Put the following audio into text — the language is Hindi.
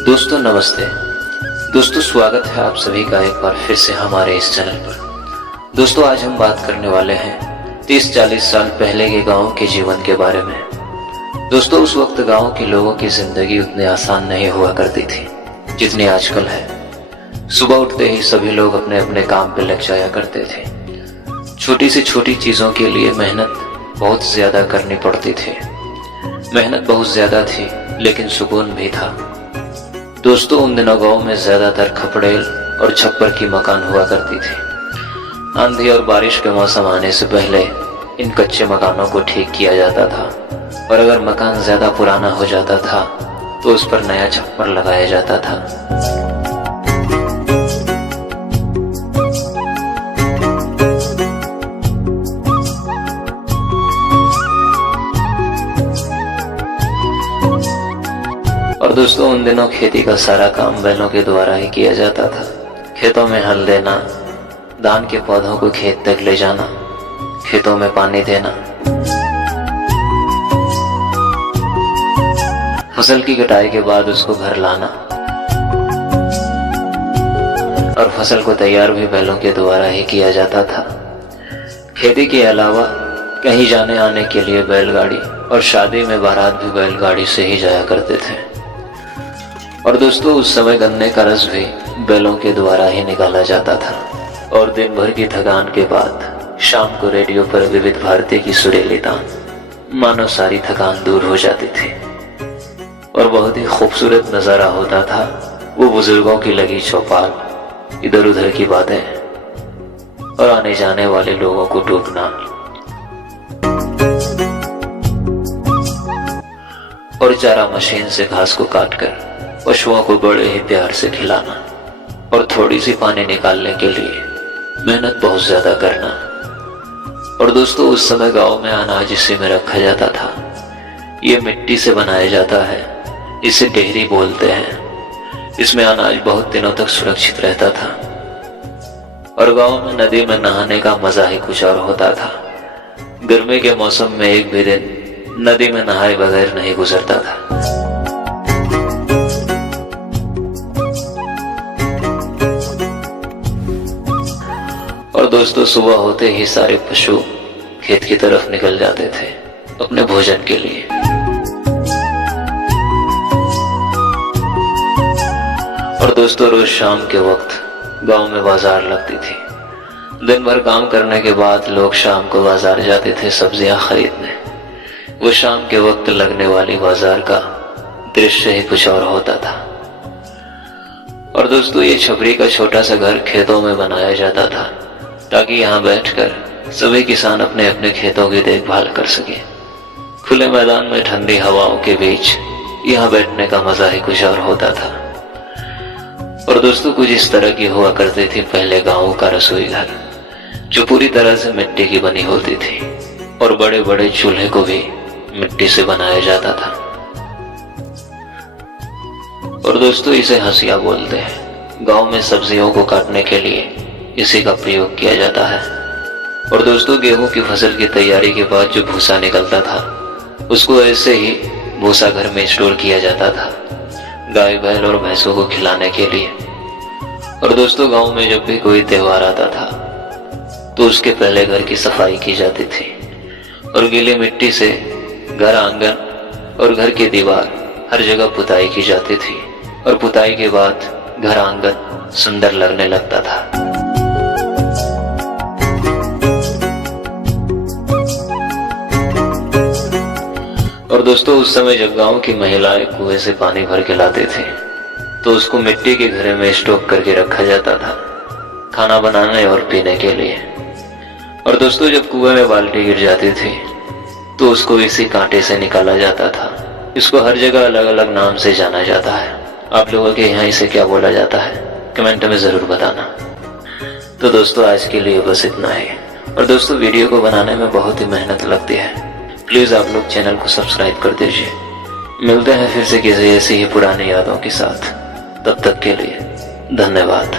दोस्तों नमस्ते। दोस्तों स्वागत है आप सभी का एक बार फिर से हमारे इस चैनल पर। दोस्तों आज हम बात करने वाले हैं 30-40 साल पहले के गांव के जीवन के बारे में। दोस्तों उस वक्त गांव के लोगों की जिंदगी उतनी आसान नहीं हुआ करती थी जितनी आजकल है। सुबह उठते ही सभी लोग अपने अपने काम पे लग जाया करते थे। छोटी से छोटी चीजों के लिए मेहनत बहुत ज्यादा करनी पड़ती थी। मेहनत बहुत ज्यादा थी लेकिन सुकून भी था। दोस्तों उन दिनों गांव में ज्यादातर खपड़ेल और छप्पर की मकान हुआ करती थी। आंधी और बारिश के मौसम आने से पहले इन कच्चे मकानों को ठीक किया जाता था और अगर मकान ज्यादा पुराना हो जाता था तो उस पर नया छप्पर लगाया जाता था। और दोस्तों उन दिनों खेती का सारा काम बैलों के द्वारा ही किया जाता था। खेतों में हल देना, धान के पौधों को खेत तक ले जाना, खेतों में पानी देना, फसल की कटाई के बाद उसको घर लाना और फसल को तैयार भी बैलों के द्वारा ही किया जाता था। खेती के अलावा कहीं जाने आने के लिए बैलगाड़ी और शादी में बारात भी बैलगाड़ी से ही जाया करते थे। और दोस्तों उस समय गन्ने का रस भी बैलों के द्वारा ही निकाला जाता था। और दिन भर की थकान के बाद शाम को रेडियो पर विविध भारती की सुरीली तान मानो सारी थकान दूर हो जाती थी और बहुत ही खूबसूरत नजारा होता था। वो बुजुर्गों की लगी चौपाल, इधर उधर की बातें और आने जाने वाले लोगों को टोकना और चारा मशीन से घास को काटकर पशुओं को बड़े ही प्यार से खिलाना और थोड़ी सी पानी निकालने के लिए मेहनत बहुत ज्यादा करना। और दोस्तों उस समय गांव में अनाज इसी में रखा जाता था। ये मिट्टी से बनाया जाता है, इसे डेहरी बोलते हैं। इसमें अनाज बहुत दिनों तक सुरक्षित रहता था। और गांव में नदी में नहाने का मजा ही कुछ और होता था। गर्मी के मौसम में एक भी दिन नदी में नहाए बगैर नहीं गुजरता था। और दोस्तों सुबह होते ही सारे पशु खेत की तरफ निकल जाते थे अपने भोजन के लिए। और दोस्तों रोज शाम के वक्त गांव में बाजार लगती थी। दिन भर काम करने के बाद लोग शाम को बाजार जाते थे सब्जियां खरीदने। वो शाम के वक्त लगने वाली बाजार का दृश्य ही कुछ और होता था। और दोस्तों ये छपरी का छोटा सा घर खेतों में बनाया जाता था ताकि यहाँ बैठकर सभी किसान अपने अपने खेतों की देखभाल कर सके। खुले मैदान में ठंडी हवाओं के बीच यहाँ बैठने का मजा ही कुछ और होता था। और दोस्तों कुछ इस तरह की हुआ करती थी पहले गांव का रसोई घर, जो पूरी तरह से मिट्टी की बनी होती थी और बड़े बड़े चूल्हे को भी मिट्टी से बनाया जाता था। और दोस्तों इसे हंसिया बोलते हैं। गांव में सब्जियों को काटने के लिए इसी का प्रयोग किया जाता है। और दोस्तों गेहूं की फसल की तैयारी के बाद जो भूसा निकलता था उसको ऐसे ही भूसा घर में स्टोर किया जाता था गाय बैल और भैंसों को खिलाने के लिए। और दोस्तों गांव में जब भी कोई त्योहार आता था तो उसके पहले घर की सफाई की जाती थी और गीली मिट्टी से घर आंगन और घर की दीवार हर जगह पुताई की जाती थी। और पुताई के बाद घर आंगन सुंदर लगने लगता था। और दोस्तों उस समय जब गांव की महिलाएं कुएं से पानी भर के लाते थे तो उसको मिट्टी के घड़े में स्टोक करके रखा जाता था खाना बनाने और पीने के लिए। और दोस्तों जब कुएं में बाल्टी गिर जाती थी तो उसको इसी कांटे से निकाला जाता था। इसको हर जगह अलग अलग नाम से जाना जाता है। आप लोगों के यहाँ इसे क्या बोला जाता है कमेंट में जरूर बताना। तो दोस्तों आज के लिए बस इतना ही। और दोस्तों वीडियो को बनाने में बहुत ही मेहनत लगती है। प्लीज आप लोग चैनल को सब्सक्राइब कर दीजिए। मिलते हैं फिर से किसी ऐसी ही पुरानी यादों के साथ। तब तक के लिए धन्यवाद।